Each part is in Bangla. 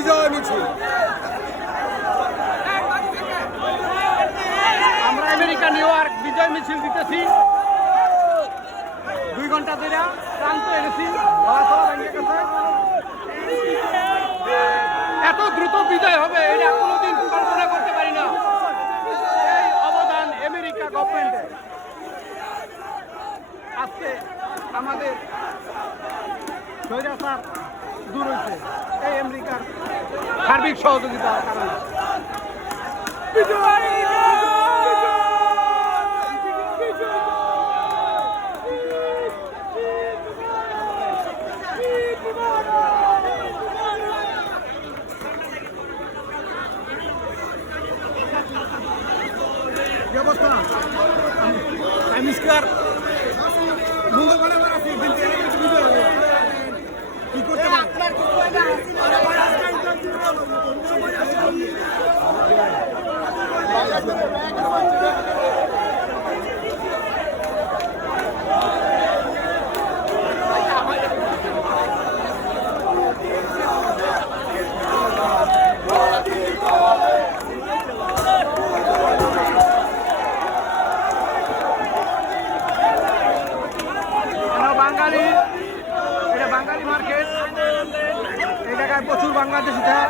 বিজয় মিছিল। আমরা আমেরিকা নিউ ইয়র্ক বিজয় মিছিল দিতেছি 2 ঘন্টা ধরে ক্লান্ত হয়ে গেছি, এত দ্রুত বিজয় হবে এটা কোনোদিন কল্পনা করতে পারি না। এই অবদান আমেরিকা গভর্নমেন্টের। আজকে আমাদের স্বৈরাচার দূর হয়েছে এই আমেরিকার সার্বিক সহযোগিতার কারণে। আবিষ্কার বন্ধ করে আছে কিন্তু কি করতে এটা বাঙালি মার্কেট, এই জায়গায় প্রচুর বাংলাদেশি থাকে।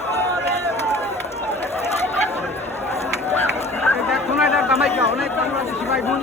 দেখুন এটার জামাইকা অনেক বাংলাদেশি ভাই বোন।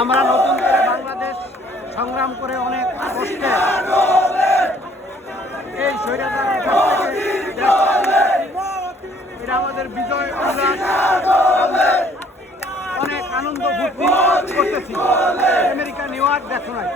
আমরা নতুন করে বাংলাদেশ সংগ্রাম করে অনেক কষ্টে এই স্বৈরাচারের কাছ থেকে এটা আমাদের বিজয় উল্লাস, অনেক আনন্দ ফুর্তি করতেছি। আমেরিকা নিউ ইয়র্ক দেখো নাই।